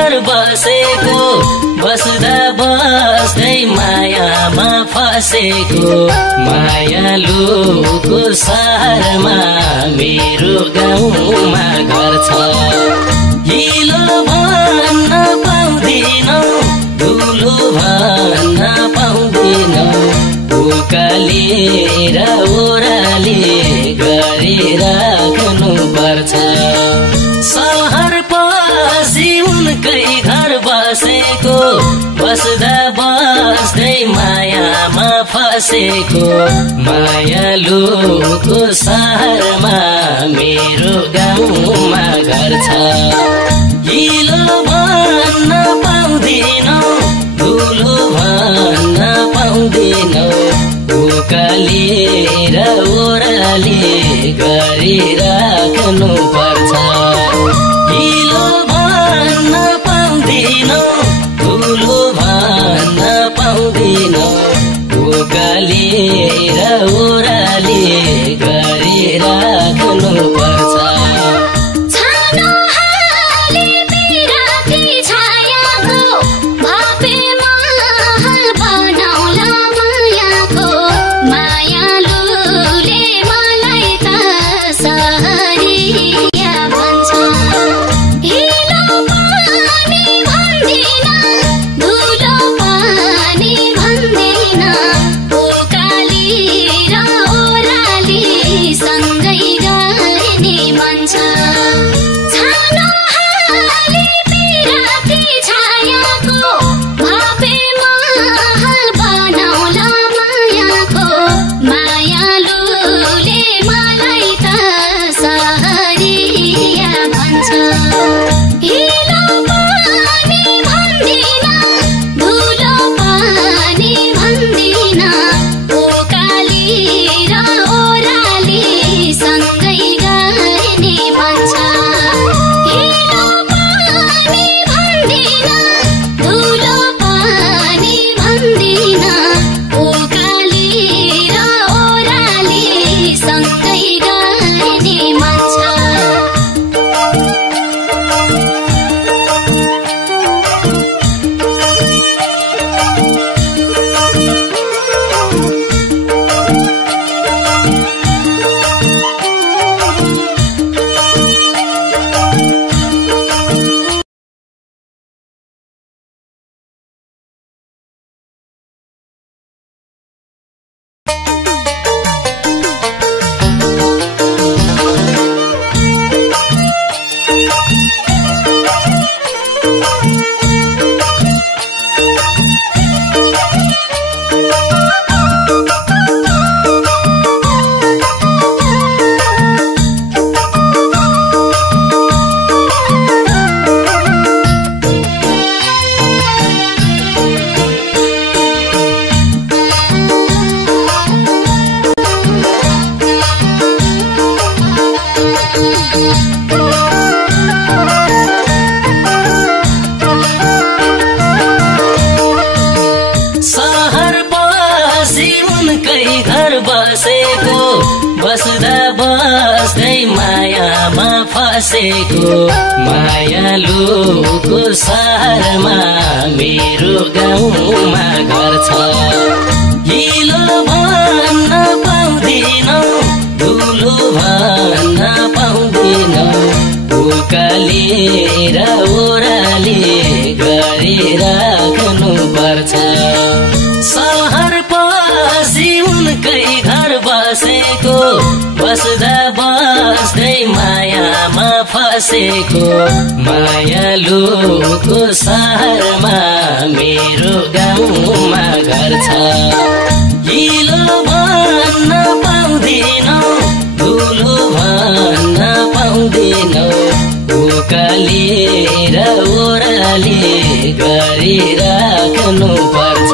घर बसेको बस्दा बस्दै मायामा फसेको मायालुको सहरमा मेरो गाउँमा घर छ हिलो भन्न पाउँदिनौ धुलो भन्न पाउँदिनौ उकाली र ओराली गरिराख्नु पर्छ सहर पछि उनकै घर बसेको बस्दा बस्दै मायामा फसेको मायालुको सहरमा मेरो गाउँमा घर छ हिलो भन्न पाउँदिनौ धुलो भन्न पाउँदिनौ उकाली र ओराली गरिराख्नु पर्छ हिलो भन्न पाउँदिनौ धुलो भन्न पाउँदिनौ उकाली र ओराली गरिराख्नु पर्छ बस्दा बस्दै मायामा फसेको मायालुको सहरमा मेरो गाउँमा घर छ हिलो भन्न पाउँदिनौ धुलो भन्न पाउँदिनौ उकाली र ओराली गरिराख्नु पर्छ सहर पछि उनकै घर बसेको बस्दा बस्दै मायामा फसेको मायालुको सहरमा मेरो गाउँमा घर छ हिलो भन्न पाउँदिनौ धुलो भन्न पाउँदिनौ उकाली र ओराली गरिराख्नु पर्छ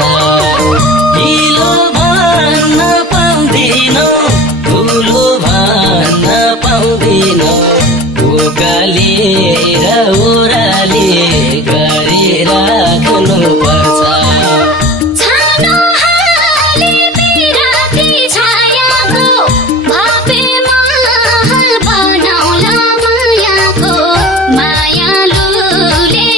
हिलो भन्न पाउँदिनौ धुलो भन्न पाउँदिनौ उकाली र ओराली गरिराख्नु पर्छ मायालुले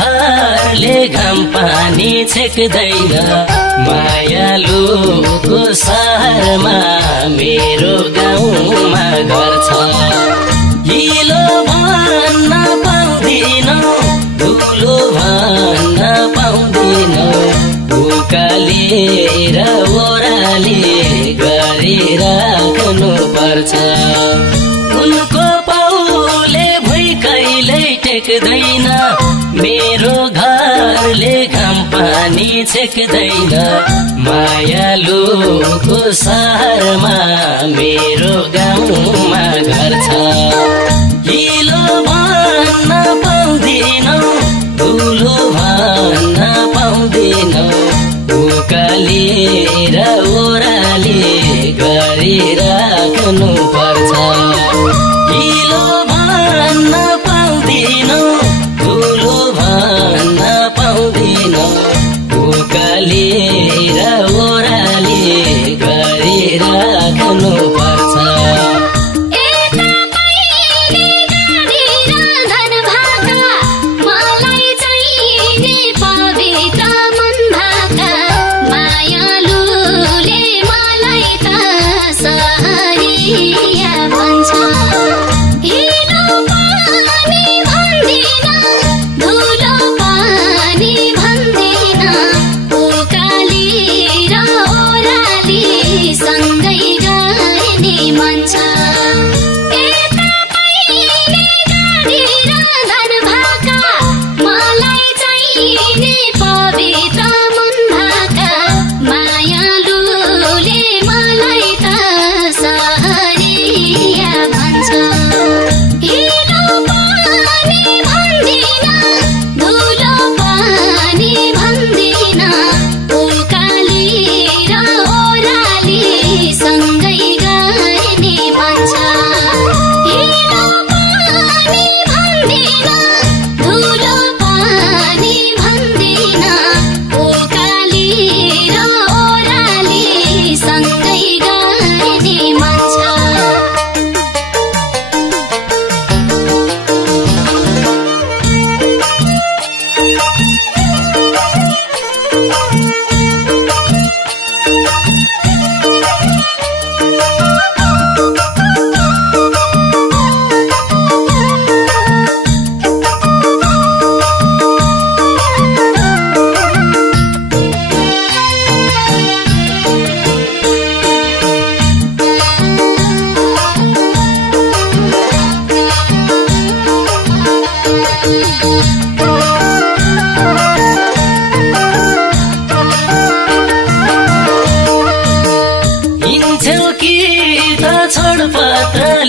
घरले घाम पानी छेक्दैन मायालुको सहरमा मेरो गाउँमा घर छ हिलो भन्न पाउँदिन धुलो भन्न पाउँदिन उकालेर ओराली गरिराख्नु पर्छ उनको पाउले भुइँ कहिल्यै टेक्दैन मेरो घरले घाम पानी छेक्दैन मायालुको सहरमा मेरो गाउँमा घर छ हिलो भन्न पाउँदिन धुलो भन्न पाउँदिन उकालेर ओराली गरिराख्नु पर्छ हिलो भन्न पाउँदिन धुलो भन्न पाउँदिन उकालेर ओराली गरिराख्नु पर्छ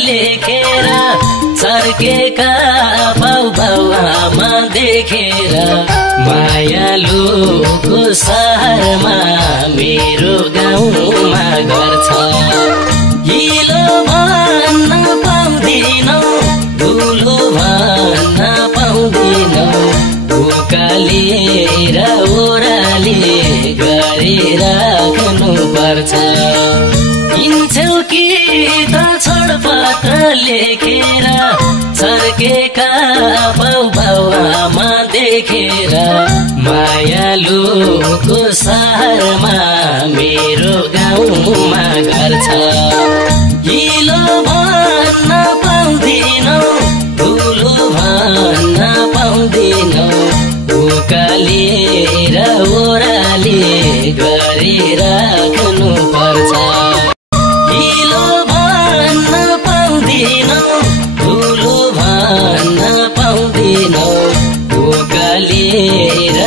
लेखेर चर्केका बाउआमा देखेर मायालुको सहरमा मेरो गाउँमा घर छ हिलो भन्न पाउँदिन धुलो भन्न पाउँदिन उकालेर ओराली गरिराख्नु पर्छ हिँड्छौ कि त छोडपत्र लेखेर चर्केका बाउआमा देखेर मायालुको सहरमा मेरो गाउँमा घर छ हिलो भन्न पाउँदिन धुलो भन्न पाउँदिन उकालेर ओराली गरिराख्नु पर्छ हिलो भन्न पाउँदिन धुलो भन्न पाउँदिन उकालेर